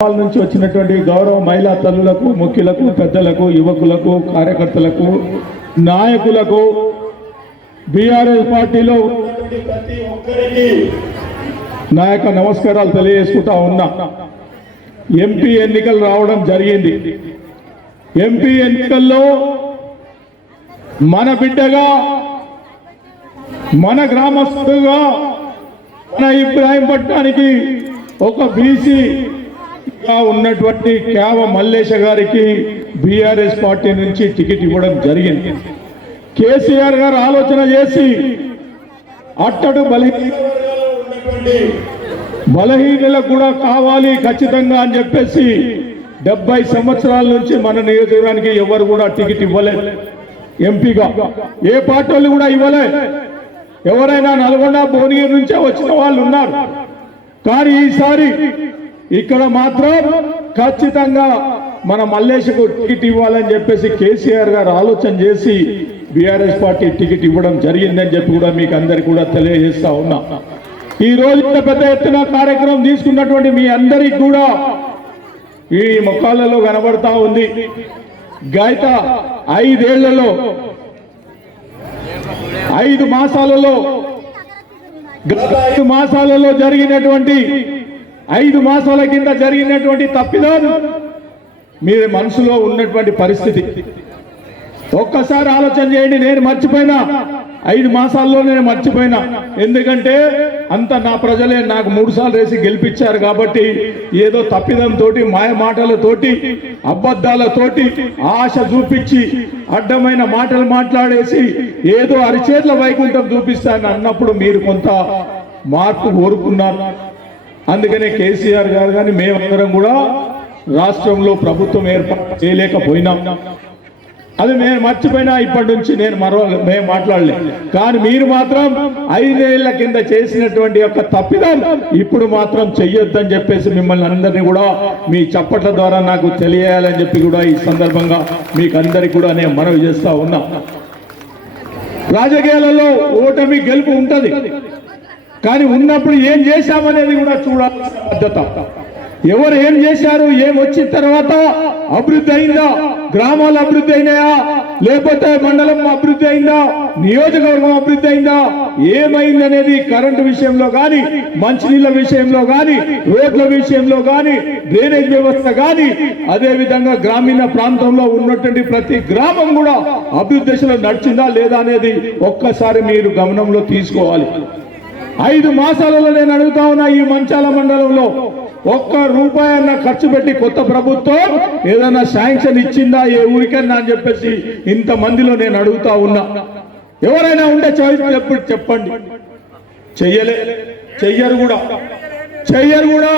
గ్రామాల నుంచి వచ్చినటువంటి గౌరవ మహిళా తల్లులకు ముఖ్యులకు పెద్దలకు యువకులకు కార్యకర్తలకు నాయకులకు బీఆర్ఎస్ పార్టీలో ప్రతి ఒక్కరికి నా యొక్క నమస్కారాలు తెలియజేసుకుంటా ఉన్నా. ఎంపీ ఎన్నికలు రావడం జరిగింది. ఎంపీ ఎన్నికల్లో మన బిడ్డగా మన గ్రామస్తుగా మన ఇబ్రాహీంపట్నానికి ఒక బీసీ ఉన్నటువంటి కేవ మల్లేశ గారికి బీఆర్ఎస్ పార్టీ నుంచి టికెట్ ఇవ్వడం జరిగింది. కేసీఆర్ గారు ఆలోచన చేసి అట్టడు బలహీన బలహీనలకు కూడా కావాలి ఖచ్చితంగా అని చెప్పేసి డెబ్బై సంవత్సరాల నుంచి మన నియోజకవర్గానికి ఎవరు కూడా టికెట్ ఇవ్వలేదు ఎంపీగా ఏ పార్టీ వాళ్ళు కూడా ఇవ్వలే. ఎవరైనా నల్గొండ భువనగిరి నుంచే వచ్చిన వాళ్ళు ఉన్నారు. కానీ ఈసారి ఇక్కడ మాత్రం ఖచ్చితంగా మన మల్లేశకు టికెట్ ఇవ్వాలని చెప్పేసి కేసీఆర్ గారు ఆలోచన చేసి బీఆర్ఎస్ పార్టీ టికెట్ ఇవ్వడం జరిగిందని చెప్పి కూడా మీకు అందరికి కూడా తెలియజేస్తా ఉన్నా. ఈ రోజు పెద్ద ఎత్తున కార్యక్రమం తీసుకున్నటువంటి మీ అందరికి కూడా ఈ ముఖాలలో కనబడతా ఉంది. గత ఐదేళ్ళలో ఐదు మాసాలలో గత ఐదు మాసాలలో జరిగినటువంటి ఐదు మాసాల కింద జరిగినటువంటి తప్పిదాలు మీరు మనసులో ఉన్నటువంటి పరిస్థితి. ఒక్కసారి ఆలోచన చేయండి నేను మర్చిపోయినా. ఐదు మాసాల్లో నేను మర్చిపోయినా. ఎందుకంటే అంత నా ప్రజలే నాకు మూడు సార్లు వేసి గెలిపించారు కాబట్టి ఏదో తప్పిదంతో మాయ మాటలతోటి అబద్ధాలతోటి ఆశ చూపించి అడ్డమైన మాటలు మాట్లాడేసి ఏదో అరిచేట్ల వైకుంఠం చూపిస్తాను అన్నప్పుడు మీరు కొంత మార్పు కోరుకున్నారు. అందుకనే కేసీఆర్ గారు కానీ మేమందరం కూడా రాష్ట్రంలో ప్రభుత్వం ఏర్పాటు చేయలేకపోయినాం. అది నేను మర్చిపోయినా ఇప్పటి నుంచి నేను మరో మేము మాట్లాడలే. కానీ మీరు మాత్రం ఐదేళ్ళ కింద చేసినటువంటి యొక్క తప్పిదం ఇప్పుడు మాత్రం చెయ్యొద్దని చెప్పేసి మిమ్మల్ని అందరినీ కూడా మీ చప్పట్ల ద్వారా నాకు తెలియాలని చెప్పి కూడా ఈ సందర్భంగా మీకు అందరికి కూడా నేను మనవి చేస్తా ఉన్నా. రాజకీయాలలో ఓటమి గెలుపు ఉంటుంది. కానీ ఉన్నప్పుడు ఏం చేశామనేది కూడా చూడాల్సిన బాధ్యత. ఎవరు ఏం చేశారు ఏం వచ్చిన తర్వాత అభివృద్ధి అయిందా? గ్రామాలు అభివృద్ధి అయినాయా? లేకపోతే మండలం అభివృద్ధి అయిందా? నియోజకవర్గం అభివృద్ధి అయిందా? ఏమైంది అనేది కరెంటు విషయంలో కానీ మంచినీళ్ళ విషయంలో కానీ రోడ్ల విషయంలో కానీ డ్రైనేజ్ వ్యవస్థ కానీ అదే విధంగా గ్రామీణ ప్రాంతంలో ఉన్నటువంటి ప్రతి గ్రామం కూడా అభివృద్ధి దశలో నడిచిందా లేదా అనేది ఒక్కసారి మీరు గమనంలో తీసుకోవాలి. ఐదు మాసాలలో నేను అడుగుతా ఉన్నా ఈ మంచాల మండలంలో ఒక్క రూపాయి అన్న ఖర్చు పెట్టి కొత్త ప్రభుత్వం ఏదైనా శాంక్షన్ ఇచ్చిందా? ఏ ఊరికన్నా అని చెప్పేసి ఇంత మందిలో నేను అడుగుతా ఉన్నా. ఎవరైనా ఉంటే ఎప్పుడు చెప్పండి. చెయ్యలే. చెయ్యరు కూడా. చెయ్యరు కూడా.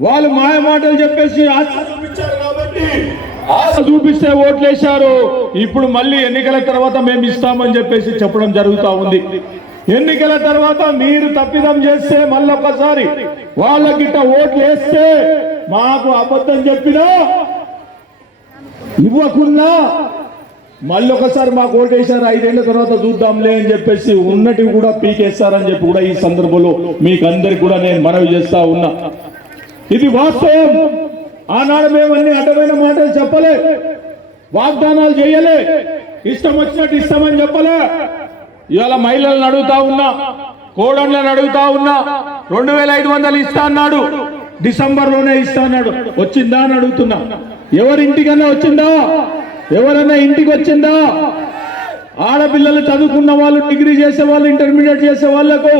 వాళ్ళు మాయ మాటలు చెప్పేసి ఆశ చూపించారు కాబట్టి ఆశ చూపిస్తే ఓట్లేశారు. ఇప్పుడు మళ్ళీ ఎన్నికల తర్వాత మేము ఇస్తామని చెప్పేసి చెప్పడం జరుగుతా ఉంది. ఎన్నికల తర్వాత మీరు తప్పిదం చేస్తే మళ్ళొకసారి వాళ్ళకిట్ట ఓట్లు వేస్తే మాకు అబద్ధం చెప్పినా ఇవ్వకున్నా మళ్ళొకసారి మాకు ఓటేశారు ఐదేళ్ళ తర్వాత చూద్దాంలే అని చెప్పేసి ఉన్నటివి కూడా పీకేస్తారని చెప్పి కూడా ఈ సందర్భంలో మీకు అందరికి కూడా నేను మనవి చేస్తా ఉన్నా. ఇది వాస్తవం. ఆనాడు మేము అన్ని అడ్డమైన మాటలు చెప్పలే. వాగ్దానాలు చేయలే. ఇష్టం వచ్చినట్టు ఇష్టమని చెప్పలే. ఇవాళ మహిళలను అడుగుతా ఉన్నా కోడళ్ళని అడుగుతా ఉన్నా రెండు వేల ఐదు వందలు ఇస్తా అన్నాడు. డిసెంబర్లోనే ఇస్తా అన్నాడు. వచ్చిందా అని అడుగుతున్నా. ఎవరింటికన్నా వచ్చిందా? ఎవరన్నా ఇంటికి వచ్చిందా? ఆడపిల్లలు చదువుకున్న వాళ్ళు డిగ్రీ చేసే వాళ్ళు ఇంటర్మీడియట్ చేసే వాళ్ళకు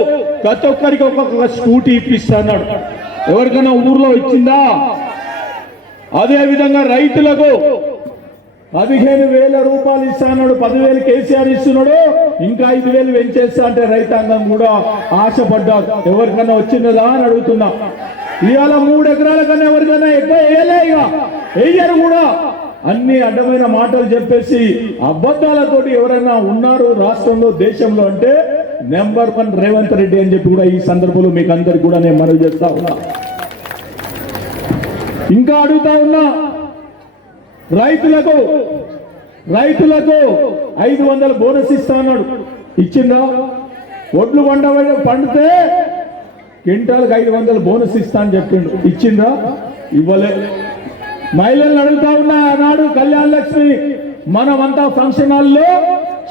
ప్రతి ఒక్కరికి ఒక్కొక్క స్కూటీ ఇప్పిస్తా అన్నాడు. ఎవరికైనా ఊర్లో ఇచ్చిందా? అదే విధంగా రైతులకు పదిహేను వేల రూపాయలు ఇస్తాడు పదివేలు కేసీఆర్ ఇస్తున్నాడు. ఇంకా ఐదు వేలు పెంచేస్తా అంటే రైతాంగం కూడా ఆశపడ్డా. ఎవరికన్నా వచ్చిందా అని అడుగుతున్నా. ఇవాళ మూడు ఎకరాల కన్నా ఎవరికైనా ఎక్కువ వేయలే ఇక. వేయరు కూడా. అన్ని అడ్డమైన మాటలు చెప్పేసి అబద్ధాలతోటి ఎవరైనా ఉన్నారు రాష్ట్రంలో దేశంలో అంటే నెంబర్ వన్ రేవంత్ రెడ్డి అని చెప్పి కూడా ఈ సందర్భంలో మీకు అందరికి కూడా నేను మనవి చేస్తా ఉన్నా. ఇంకా అడుగుతా ఉన్నా. రైతులకు రైతులకు ఐదు వందల బోనస్ ఇస్తా అన్నాడు. ఇచ్చిందా? ఒడ్లు పండ పండితే క్వింటాల్కి ఐదు వందలు బోనస్ ఇస్తా అని చెప్పిండు. ఇచ్చిందా? ఇవ్వలే. మహిళలను అడుగుతా ఉన్నా ఆనాడు కళ్యాణ లక్ష్మి మనమంతా ఫంక్షన్ హాల్లో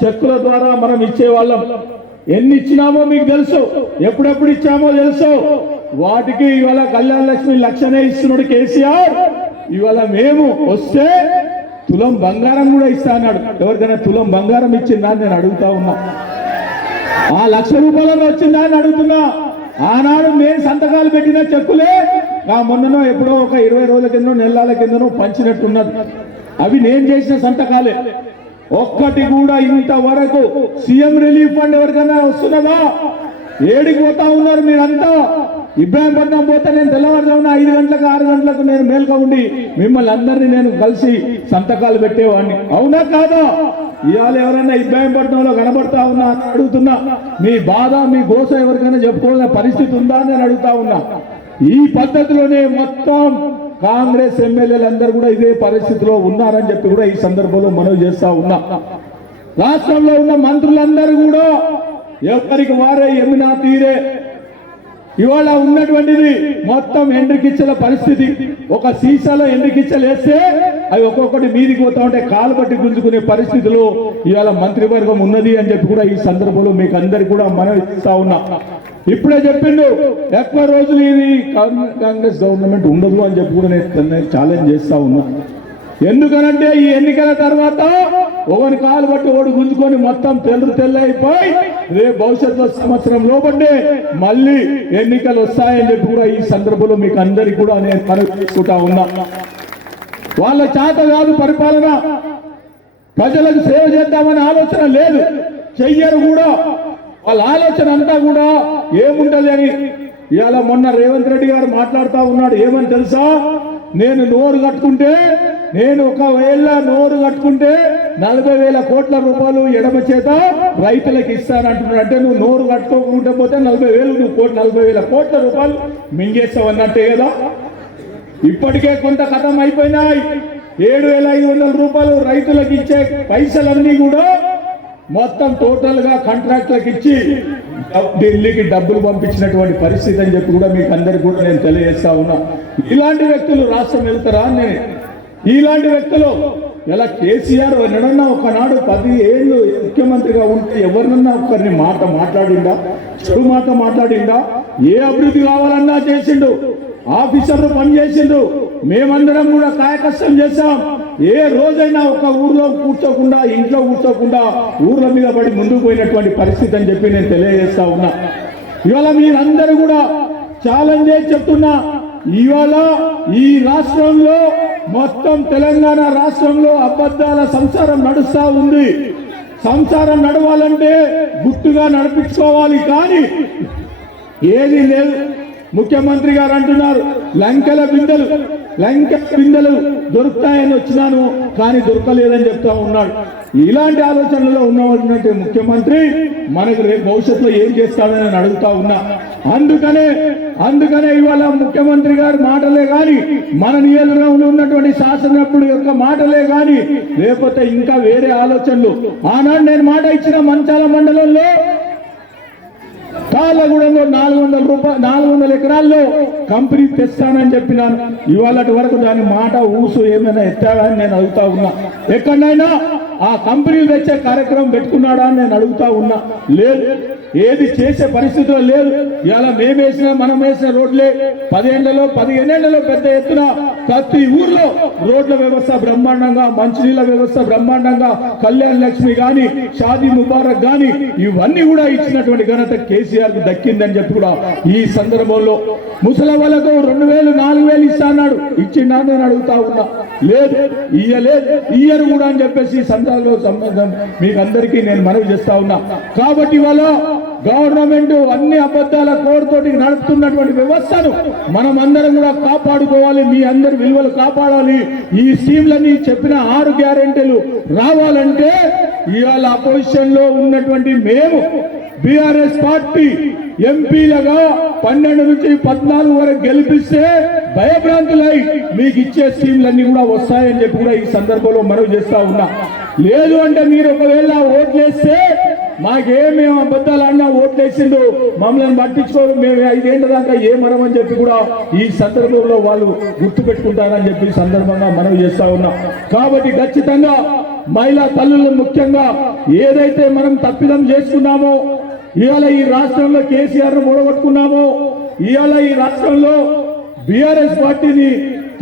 చెక్కుల ద్వారా మనం ఇచ్చేవాళ్ళం ఎన్ని ఇచ్చినామో మీకు తెలుసు. ఎప్పుడెప్పుడు ఇచ్చామో తెలుసు. వాటికి ఇవాళ కళ్యాణ లక్ష్మి లక్షనే ఇస్తున్నాడు కేసీఆర్. ఇవాళ మేము వస్తే తులం బంగారం కూడా ఇస్తా అన్నాడు. ఎవరికైనా తులం బంగారం ఇచ్చిందా అని నేను అడుగుతా ఉన్నా. ఆ లక్ష రూపాయలలో వచ్చిందా అని అడుగుతున్నా. ఆనాడు మేము సంతకాలు పెట్టిన చెక్కులే ఆ మొన్ననో ఎప్పుడో ఒక ఇరవై రోజుల కింద నెలల కిందనో పంచినట్టున్నది. అవి నేను చేసిన సంతకాలే. ఒక్కటి కూడా ఇంతవరకు సీఎం రిలీఫ్ ఫండ్ ఎవరికైనా వస్తున్నదా? ఏడికి పోతా ఉన్నారు మీరంతా? ఇబ్రాహీంపట్నం పోతే నేను తెల్లవారుజామున ఐదు గంటలకు ఆరు గంటలకు నేను మేల్క ఉండి మిమ్మల్ని అందరినీ నేను కలిసి సంతకాలు పెట్టేవాడిని. అవునా కాదా? ఇవాళ ఎవరైనా ఇబ్రాహీంపట్నంలో కనబడతా ఉన్నా అని అడుగుతున్నా మీ బాధ మీ గోస ఎవరికైనా చెప్పుకోవాల్సిన పరిస్థితి ఉందా అని అడుగుతా ఉన్నా. ఈ పద్ధతిలోనే మొత్తం కాంగ్రెస్ ఎమ్మెల్యేలందరూ కూడా ఇదే పరిస్థితిలో ఉన్నారని చెప్పి కూడా ఈ సందర్భంలో మనవి చేస్తా ఉన్నా. రాష్ట్రంలో ఉన్న మంత్రులందరూ కూడా ఎవరికి వారే ఎమ్మినా తీరే ఇవాళ ఉన్నటువంటిది మొత్తం ఎండ్రికిచ్చల పరిస్థితి. ఒక సీసాలో ఎండ్రికిచ్చలు వేస్తే అవి ఒక్కొక్కటి మీదికి పోతా ఉంటే కాలు పట్టి గుంజుకునే పరిస్థితిలో ఇవాళ మంత్రివర్గం ఉన్నది అని చెప్పి కూడా ఈ సందర్భంలో మీకు అందరికి కూడా మనం ఇస్తా ఉన్నా. ఇప్పుడే చెప్పిండు ఎక్కువ రోజులు ఇది కాంగ్రెస్- కాంగ్రెస్ గవర్నమెంట్ ఉండదు అని చెప్పి కూడా నేను ఛాలెంజ్ చేస్తా ఉన్నా. ఎందుకనంటే ఈ ఎన్నికల తర్వాత ఒకని కాలు బట్టి ఓడి గుంజుకొని మొత్తం తెల్లు తెల్లైపోయి రేపు భవిష్యత్తులో సంవత్సరం లోపండే మళ్ళీ ఎన్నికలు వస్తాయని చెప్పి కూడా ఈ సందర్భంలో మీకు అందరికి కూడా నేను కనుక్కుంటా ఉన్నా. వాళ్ళ చేత కాదు పరిపాలన. ప్రజలకు సేవ చేద్దామనే ఆలోచన లేదు. చెయ్యరు కూడా. వాళ్ళ ఆలోచన అంతా కూడా ఏముంటది అని ఇవాళ మొన్న రేవంత్ రెడ్డి గారు మాట్లాడుతూ ఉన్నాడు. ఏమని తెలుసా? నేను నోరు కట్టుకుంటే నేను ఒకవేళ నోరు కట్టుకుంటే నలభై వేల కోట్ల రూపాయలు ఎడమ చేత రైతులకు ఇస్తానంటున్నాడు అంటే నువ్వు నోరు కట్టుకోకుండా పోతే నలభై వేలు నువ్వు కోటి నలభై వేల కోట్ల రూపాయలు మింగేస్తావు అన్నట్టే కదా? ఇప్పటికే కొంత కథం అయిపోయినాయి. ఏడు వేల ఐదు వందల రూపాయలు రైతులకు ఇచ్చే పైసలన్నీ కూడా మొత్తం టోటల్గా కాంట్రాక్టులకు ఇచ్చి ఢిల్లీకి డబ్బులు పంపించినటువంటి పరిస్థితి అని చెప్పి కూడా మీకు అందరికి కూడా నేను తెలియజేస్తా ఉన్నా. ఇలాంటి వ్యక్తులు రాష్ట్రం వెళ్తారా? అని నేను ఇలాంటి వ్యక్తులు ఇలా కేసీఆర్ ఎవరినన్నా ఒకనాడు పది ఏళ్ళు ముఖ్యమంత్రిగా ఉంటే ఎవరినన్నా ఒకరిని మాట మాట్లాడిందా? చెడు మాట మాట్లాడిందా? ఏ అభివృద్ధి కావాలన్నా చేసిండు ఆఫీసర్లు పనిచేసిండు మేమందరం కూడా కాయకష్టం చేశాం. ఏ రోజైనా ఒక ఊర్లో కూర్చోకుండా ఇంట్లో కూర్చోకుండా ఊర్ల మీద పడి ముందుకు పోయినటువంటి పరిస్థితి అని చెప్పి నేను తెలియజేస్తా ఉన్నా. ఇవాళ మీరందరూ కూడా ఛాలెంజ్ చెప్తున్నా ఇవాళ ఈ రాష్ట్రంలో మొత్తం తెలంగాణ రాష్ట్రంలో అబద్ధాల సంసారం నడుస్తా ఉంది. సంసారం నడవాలంటే గుట్టుగా నడిపించుకోవాలి కానీ ఏది లేదు. ముఖ్యమంత్రి గారు అంటున్నారు లంకెల బిందెలు లంకెల బిందెలు దొరుకుతాయని వచ్చినాను కానీ దొరకలేదని చెప్తా ఉన్నాడు. ఇలాంటి ఆలోచనలో ఉన్నటువంటి ముఖ్యమంత్రి మనకు రేపు భవిష్యత్తులో ఏం చేస్తాడని అడుగుతా ఉన్నా. అందుకనే అందుకనే ఇవాళ ముఖ్యమంత్రి గారి మాటలే కానీ మన నియోజకవర్గంలో ఉన్నటువంటి శాసనప్పుడు యొక్క మాటలే కానీ లేకపోతే ఇంకా వేరే ఆలోచనలు. ఆనాడు నేను మాట ఇచ్చిన మంచాల మండలంలో కాళ్ళగూడెంలో నాలుగు వందల రూపాయలు నాలుగు వందల ఎకరాల్లో కంపెనీ తెస్తానని చెప్పినాను. ఇవాళ వరకు దాని మాట ఊసు ఏమైనా ఎత్తాడా నేను అడుగుతా ఉన్నా. ఎక్కడైనా ఆ కంపెనీలు తెచ్చే కార్యక్రమం పెట్టుకున్నాడా అని నేను అడుగుతా ఉన్నా. లేదు. ఏది చేసే పరిస్థితిలో లేదు. ఇలా మేము వేసిన మనం వేసిన రోడ్లే పదేళ్ళలో పదిహేనేళ్ళలో పెద్ద ఎత్తున ప్రతి ఊర్లో రోడ్ల వ్యవస్థ బ్రహ్మాండంగా మంచినీళ్ళ వ్యవస్థ బ్రహ్మాండంగా కళ్యాణ్ లక్ష్మి గాని షాదీ ముబారక్ గాని ఇవన్నీ కూడా ఇచ్చినటువంటి ఘనత కేసీఆర్కు దక్కిందని చెప్పి కూడా ఈ సందర్భంలో ముసలి వాళ్ళకు రెండు వేలు నాలుగు వేలు ఇస్తా అన్నాడు. ఇచ్చిండా నేను అడుగుతా ఉన్నా. లేదు ఇయ్యలేదు ఇయ్యరు కూడా అని చెప్పేసి సందర్భంలో సంబంధం మీకు అందరికీ నేను మనవి చేస్తా ఉన్నా. కాబట్టి వాళ్ళ గవర్నమెంట్ అన్ని అబద్ధాల కోడ్తోటి నడుపుతున్నటువంటి వ్యవస్థను మనం అందరం కూడా కాపాడుకోవాలి మీ అందరి విలువలు కాపాడాలి. ఈ స్కీమ్లన్నీ చెప్పిన ఆరు గ్యారెంటీలు రావాలంటే ఇవాళ అపోజిషన్లో ఉన్నటువంటి మేము బీఆర్ఎస్ పార్టీ ఎంపీలుగా పన్నెండు నుంచి పద్నాలుగు వరకు గెలిపిస్తే భయభ్రాంతులై మీకు ఇచ్చే స్కీమ్లన్నీ కూడా వస్తాయని చెప్పి కూడా ఈ సందర్భంలో మనవి చేస్తా ఉన్నా. లేదు అంటే మీరు ఒకవేళ ఓట్లేస్తే మాకేమి అబద్ధాలు అన్నా ఓట్లేసిండు మమ్మల్ని పట్టించుకోరు మేము ఐదేళ్ళ దాకా ఏమనమని చెప్పి కూడా ఈ సందర్భంలో వాళ్ళు గుర్తు పెట్టుకుంటారని చెప్పి సందర్భంగా మనం చేస్తా ఉన్నాం. కాబట్టి ఖచ్చితంగా మహిళా తల్లులు ముఖ్యంగా ఏదైతే మనం తప్పిదం చేసుకున్నామో ఇవాళ ఈ రాష్ట్రంలో కేసీఆర్ను మూడగొట్టుకున్నామో ఇవాళ ఈ రాష్ట్రంలో బీఆర్ఎస్ పార్టీని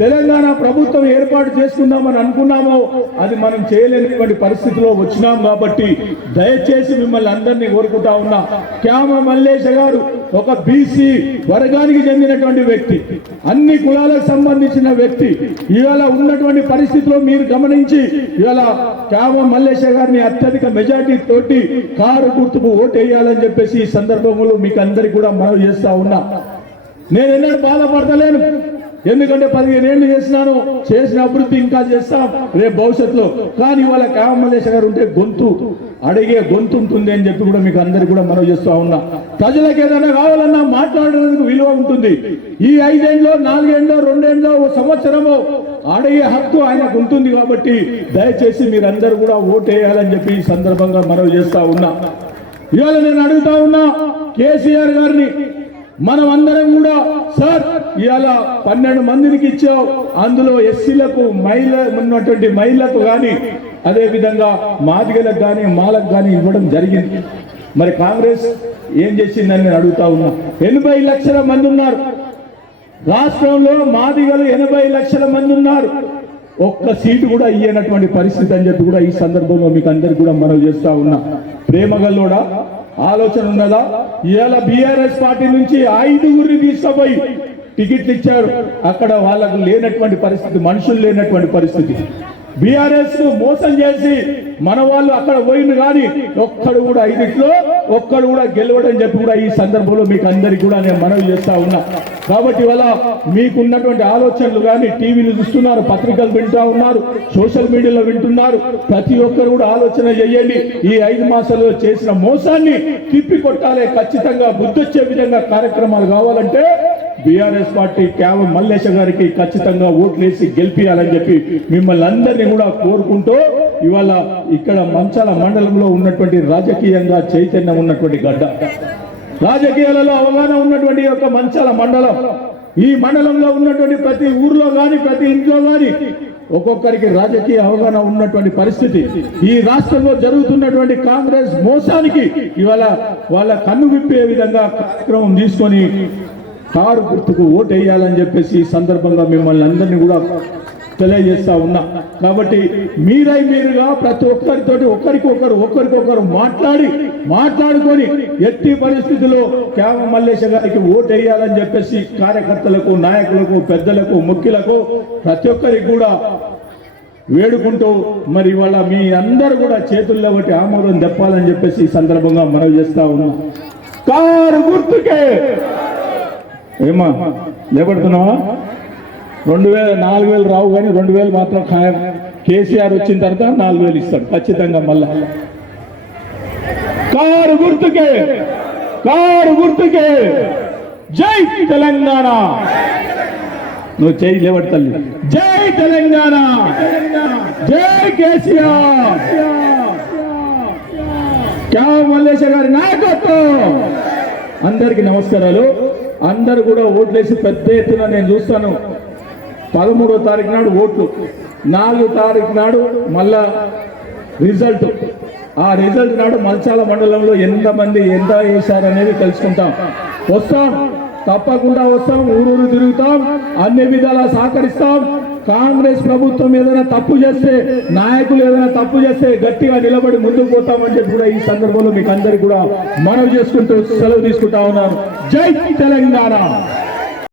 తెలంగాణ ప్రభుత్వం ఏర్పాటు చేసుకుందామని అనుకున్నామో అది మనం చేయలేనటువంటి పరిస్థితిలో వచ్చినాం కాబట్టి దయచేసి మిమ్మల్ని అందరినీ కోరుకుంటా ఉన్నా. క్యామ మల్లేశ గారు ఒక బీసీ వర్గానికి చెందినటువంటి వ్యక్తి అన్ని కులాలకు సంబంధించిన వ్యక్తి. ఇవాళ ఉన్నటువంటి పరిస్థితిలో మీరు గమనించి ఇవాళ క్యామ మల్లేశ గారిని అత్యధిక మెజార్టీ తోటి కారు గుర్తుకు ఓటు వేయాలని చెప్పేసి ఈ సందర్భంలో మీకు అందరికి కూడా మనవి చేస్తా ఉన్నా. నేను ఎన్నడూ బాధపడతలేను. ఎందుకంటే పదిహేను ఏళ్ళు చేసినాను చేసిన అభివృద్ధి ఇంకా చేస్తాం రేపు భవిష్యత్తులో. కానీ ఇవాళ కామలేశ గారు ఉంటే గొంతు అడిగే గొంతు ఉంటుంది అని చెప్పి కూడా మీకు అందరికి కూడా మనం చేస్తూ ఉన్నా. ప్రజలకు ఏదైనా కావాలన్నా మాట్లాడడానికి విలువ ఉంటుంది. ఈ ఐదేళ్ళలో నాలుగేళ్ళలో రెండేళ్ళలో ఓ సంవత్సరము అడిగే హక్కు ఆయనకు ఉంటుంది కాబట్టి దయచేసి మీరందరూ కూడా ఓటేయాలని చెప్పి ఈ సందర్భంగా మనం చేస్తా ఉన్నా. ఇవాళ నేను అడుగుతా ఉన్నా కేసీఆర్ గారిని మనం అందరం కూడా సార్ ఇవాళ పన్నెండు మందికి ఇచ్చావు. అందులో ఎస్సీలకు మహిళ ఉన్నటువంటి మహిళలకు కానీ అదే విధంగా మాదిగలకు కానీ మాలకు కానీ ఇవ్వడం జరిగింది. మరి కాంగ్రెస్ ఏం చేసిందని నేను అడుగుతా ఉన్నా. ఎనభై లక్షల మంది ఉన్నారు. రాష్ట్రంలో మాదిగలు ఎనభై లక్షల మంది ఉన్నారు. ఒక్క సీటు కూడా ఇయ్యనటువంటి పరిస్థితి అని చెప్పి కూడా ఈ సందర్భంలో మీకు అందరికి కూడా మనం చేస్తా ఉన్నా. ప్రేమగల్లోడా? ఆలోచన ఉన్నదా? ఇవాళ బీఆర్ఎస్ పార్టీ నుంచి ఐదుగురిని తీసుకుపోయి టికెట్లు ఇచ్చారు. అక్కడ వాళ్ళకు లేనటువంటి పరిస్థితి మనుషులు లేనటువంటి పరిస్థితి. బీఆర్ఎస్ మోసం చేసి మన వాళ్ళు అక్కడ పోయింది కానీ ఒక్కడు కూడా ఐదిట్లో ఒక్కడు కూడా గెలవడని చెప్పి కూడా ఈ సందర్భంలో మీకు అందరికి కూడా నేను మనవి చేస్తా ఉన్నా. కాబట్టి వల్ల మీకున్నటువంటి ఆలోచనలు కానీ టీవీలు చూస్తున్నారు పత్రికలు వింటా ఉన్నారు సోషల్ మీడియాలో వింటున్నారు. ప్రతి ఒక్కరు కూడా ఆలోచన చేయండి. ఈ ఐదు మాసాల్లో చేసిన మోసాన్ని తిప్పి కొట్టాలి. ఖచ్చితంగా బుద్ధొచ్చే విధంగా కార్యక్రమాలు కావాలంటే బీఆర్ఎస్ పార్టీ కేవలం మల్లేశ గారికి ఖచ్చితంగా ఓట్లేసి గెలిపియాలని చెప్పి మిమ్మల్ని అందరినీ కూడా కోరుకుంటూ ఇవాళ ఇక్కడ మంచాల మండలంలో ఉన్నటువంటి రాజకీయంగా చైతన్యం ఉన్నటువంటి గడ్డ. రాజకీయాలలో అవగాహన ఉన్నటువంటి యొక్క మంచాల మండలం. ఈ మండలంలో ఉన్నటువంటి ప్రతి ఊర్లో గాని ప్రతి ఇంట్లో గాని ఒక్కొక్కరికి రాజకీయ అవగాహన ఉన్నటువంటి పరిస్థితి. ఈ రాష్ట్రంలో జరుగుతున్నటువంటి కాంగ్రెస్ మోసానికి ఇవాళ వాళ్ళ కన్ను విప్పే విధంగా కార్యక్రమం తీసుకొని కారు గుర్తుకు ఓటు వేయాలని చెప్పేసి ఈ సందర్భంగా మిమ్మల్ని అందరినీ కూడా తెలియజేస్తా ఉన్నా. కాబట్టి మీరై మీరుగా ప్రతి ఒక్కరితోటి ఒకరికొకరు ఒకరికొకరు మాట్లాడి మాట్లాడుకొని ఎట్టి పరిస్థితుల్లో క్యామ మల్లేశ గారికి ఓటు వేయాలని చెప్పేసి కార్యకర్తలకు నాయకులకు పెద్దలకు ముఖ్యులకు ప్రతి ఒక్కరికి కూడా వేడుకుంటూ మరి ఇవాళ మీ అందరు కూడా చేతుల్లో బట్టి ఆమోదం తెప్పాలని చెప్పేసి ఈ సందర్భంగా మనవి చేస్తా ఉన్నా. కారు గుర్తుకే ఏమా లేబడుతున్నావా రెండు వేల నాలుగు వేలు రావు కానీ రెండు వేలు మాత్రం ఖాయం. కేసీఆర్ వచ్చిన తర్వాత నాలుగు వేలు ఇస్తాడు. ఖచ్చితంగా మళ్ళా. కారు గుర్తుకే కారు గుర్తుకే. జై తెలంగాణ. నువ్వు చేయి లేవడతల్లి జై తెలంగాణ. జై కేసీఆర్. క్యా మల్లేశ్వర గారి నాయకత్వం. అందరికి నమస్కారాలు. అందరు కూడా ఓట్లేసి పెద్ద ఎత్తున నేను చూస్తాను. పదమూడో తారీఖు నాడు ఓట్లు. నాలుగో తారీఖు నాడు మళ్ళా రిజల్ట్. ఆ రిజల్ట్ నాడు మల్చాల మండలంలో ఎంతమంది ఎంత వేశారనేది తెలుసుకుంటాం. వస్తాం. తప్పకుండా వస్తాం. ఊరూరు తిరుగుతాం. అన్ని విధాలా సహకరిస్తాం. కాంగ్రెస్ ప్రభుత్వం ఏదైనా తప్పు చేస్తే నాయకులు ఏదైనా తప్పు చేస్తే గట్టిగా నిలబడి ముందుకు పోతామని చెప్పి కూడా ఈ సందర్భంలో మీకు అందరికి కూడా మనవి చేసుకుంటూ సెలవు తీసుకుంటా ఉన్నాను. జై తెలంగాణ!